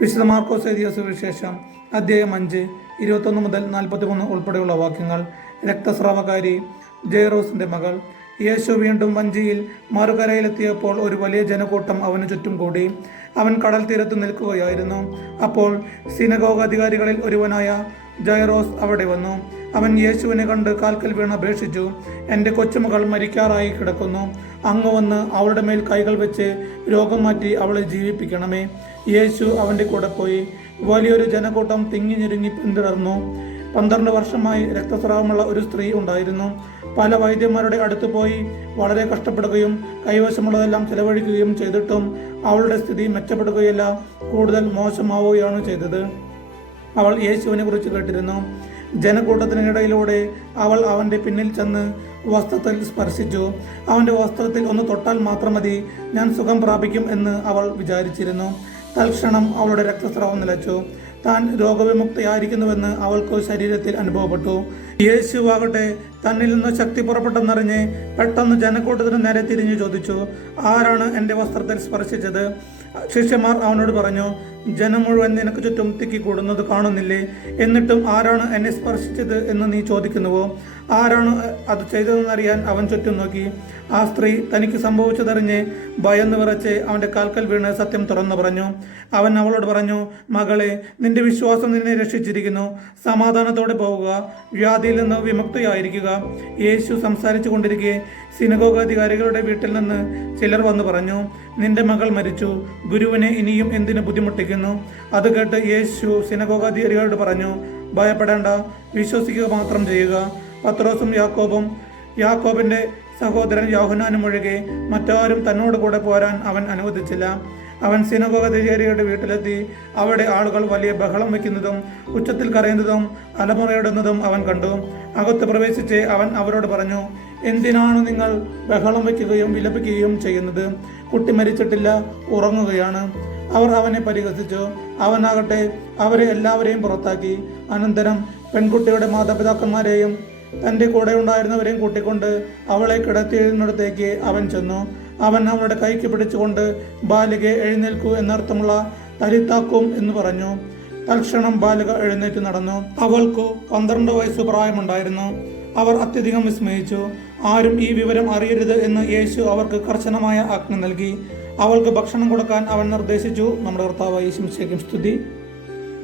വിശുദ്ധ മാർക്കോസ് എഴുതിയ സുവിശേഷം അധ്യായം അഞ്ച് ഇരുപത്തൊന്ന് മുതൽ നാൽപ്പത്തിമൂന്ന് ഉൾപ്പെടെയുള്ള വാക്യങ്ങൾ. രക്തസ്രാവകാരി ജയറോസിന്റെ മകൾ. യേശു വീണ്ടും വഞ്ചിയിൽ മറുകരയിലെത്തിയപ്പോൾ ഒരു വലിയ ജനക്കൂട്ടം അവന് ചുറ്റും കൂടി. അവൻ കടൽ തീരത്ത് നിൽക്കുകയായിരുന്നു. അപ്പോൾ സിനഗോഗാധികാരികളിൽ ഒരുവനായ ജയറോസ് അവിടെ വന്നു. അവൻ യേശുവിനെ കണ്ട് കാൽക്കൽ വീണ് അപേക്ഷിച്ചു. എന്റെ കൊച്ചുമകൾ മരിക്കാറായി കിടക്കുന്നു. അങ്ങ് വന്ന് അവളുടെ മേൽ കൈകൾ വെച്ച് രോഗം മാറ്റി അവളെ ജീവിപ്പിക്കണമേ. യേശു അവന്റെ കൂടെ പോയി വലിയൊരു ജനക്കൂട്ടം തിങ്ങി ഞെരുങ്ങി പിന്തുടർന്നു. പന്ത്രണ്ട് വർഷമായി രക്തസ്രാവമുള്ള ഒരു സ്ത്രീ ഉണ്ടായിരുന്നു. പല വൈദ്യന്മാരുടെ അടുത്ത് പോയി വളരെ കഷ്ടപ്പെടുകയും കൈവശമുള്ളതെല്ലാം ചെലവഴിക്കുകയും ചെയ്തിട്ടും അവളുടെ സ്ഥിതി മെച്ചപ്പെടുകയല്ല കൂടുതൽ മോശമാവുകയാണ് ചെയ്തത്. അവൾ യേശുവിനെ കുറിച്ച് കേട്ടിരുന്നു. ജനക്കൂട്ടത്തിനിടയിലൂടെ അവൾ അവന്റെ പിന്നിൽ ചെന്ന് വസ്ത്രത്തിൽ സ്പർശിച്ചു. അവന്റെ വസ്ത്രത്തിൽ ഒന്ന് തൊട്ടാൽ മാത്രം മതി ഞാൻ സുഖം പ്രാപിക്കും എന്ന് അവൾ വിചാരിച്ചിരുന്നു. തൽക്ഷണം അവളുടെ രക്തസ്രാവം നിലച്ചു. താൻ രോഗവിമുക്തയായിരിക്കുന്നുവെന്ന് അവൾക്ക് ശരീരത്തിൽ അനുഭവപ്പെട്ടു. യേശുവാകട്ടെ തന്നിൽ നിന്ന് ശക്തി പുറപ്പെട്ടെന്നറിഞ്ഞ് പെട്ടെന്ന് ജനക്കൂട്ടത്തിന് നേരെ തിരിഞ്ഞു ചോദിച്ചു ആരാണ് എന്റെ വസ്ത്രത്തിൽ സ്പർശിച്ചത്? ശിഷ്യന്മാർ അവനോട് പറഞ്ഞു ജനം മുഴുവൻ നിനക്ക് ചുറ്റും തിക്കി കൂടുന്നത് കാണുന്നില്ലേ? എന്നിട്ടും ആരാണ് എന്നെ സ്പർശിച്ചത് എന്ന് നീ ചോദിക്കുന്നുവോ? ആരാണ് അത് ചെയ്തതെന്നറിയാൻ അവൻ ചുറ്റും നോക്കി. ആ സ്ത്രീ തനിക്ക് സംഭവിച്ചതറിഞ്ഞ് ഭയന്ന് വിറച്ച് അവന്റെ കാൽക്കൽ വീണ് സത്യം തുറന്നു പറഞ്ഞു. അവൻ അവളോട് പറഞ്ഞു മകളെ നിന്റെ വിശ്വാസം നിന്നെ രക്ഷിച്ചിരിക്കുന്നു. സമാധാനത്തോടെ പോവുക. വ്യാധിയിൽ നിന്ന് വിമുക്തയായിരിക്കുക. യേശു സംസാരിച്ചു കൊണ്ടിരിക്കെ സിനഗോഗ അധികാരികളുടെ വീട്ടിൽ നിന്ന് ചിലർ വന്നു പറഞ്ഞു നിന്റെ മകൾ മരിച്ചു. ഗുരുവിനെ ഇനിയും എന്തിനു ബുദ്ധിമുട്ടിക്കുന്നു? അത് കേട്ട് യേശു സിനഗോഗാധികാരികളോട് പറഞ്ഞു ഭയപ്പെടേണ്ട. വിശ്വസിക്കുക മാത്രം ചെയ്യുക. പത്രോസും യാക്കോബും യാക്കോബിന്റെ സഹോദരൻ യോഹനാനും ഒഴികെ മറ്റാരും തന്നോട് കൂടെ പോരാൻ അവൻ അനുവദിച്ചില്ല. അവൻ സിനഗോഗാധികാരിയുടെ വീട്ടിലെത്തി. അവിടെ ആളുകൾ വലിയ ബഹളം വയ്ക്കുന്നതും ഉച്ചത്തിൽ കരയുന്നതും അലമുറയിടുന്നതും അവൻ കണ്ടു. അകത്ത് പ്രവേശിച്ച് അവൻ അവരോട് പറഞ്ഞു എന്തിനാണ് നിങ്ങൾ ബഹളം വയ്ക്കുകയും വിലപിക്കുകയും ചെയ്യുന്നത്? കുട്ടി മരിച്ചിട്ടില്ല ഉറങ്ങുകയാണ്. അവർ അവനെ പരിഹസിച്ചു. അവനാകട്ടെ അവരെ എല്ലാവരെയും പുറത്താക്കി. അനന്തരം പെൺകുട്ടിയുടെ മാതാപിതാക്കന്മാരെയും തന്റെ കൂടെ ഉണ്ടായിരുന്നവരെയും കൂട്ടിക്കൊണ്ട് അവളെ കിടത്തിയിടുന്നിടത്തേക്ക് അവൻ ചെന്നു. അവൻ അവളുടെ കൈക്ക് പിടിച്ചുകൊണ്ട് ബാലികയെ എഴുന്നേൽക്കൂ എന്നർത്ഥമുള്ള തരിത്താക്കും എന്ന് പറഞ്ഞു. തൽക്ഷണം ബാലിക എഴുന്നേറ്റ് നടന്നു. അവൾക്കു പന്ത്രണ്ട് വയസ്സ് പ്രായമുണ്ടായിരുന്നു. അവർ അത്യധികം വിസ്മയിച്ചു. ആരും ഈ വിവരം അറിയരുത് എന്ന് യേശു അവർക്ക് കർശനമായ ആജ്ഞ നൽകി. അവൾക്ക് ഭക്ഷണം കൊടുക്കാൻ അവൻ നിർദ്ദേശിച്ചു. നമ്മുടെ കർത്താവ് യേശുശേഖം സ്തുതി.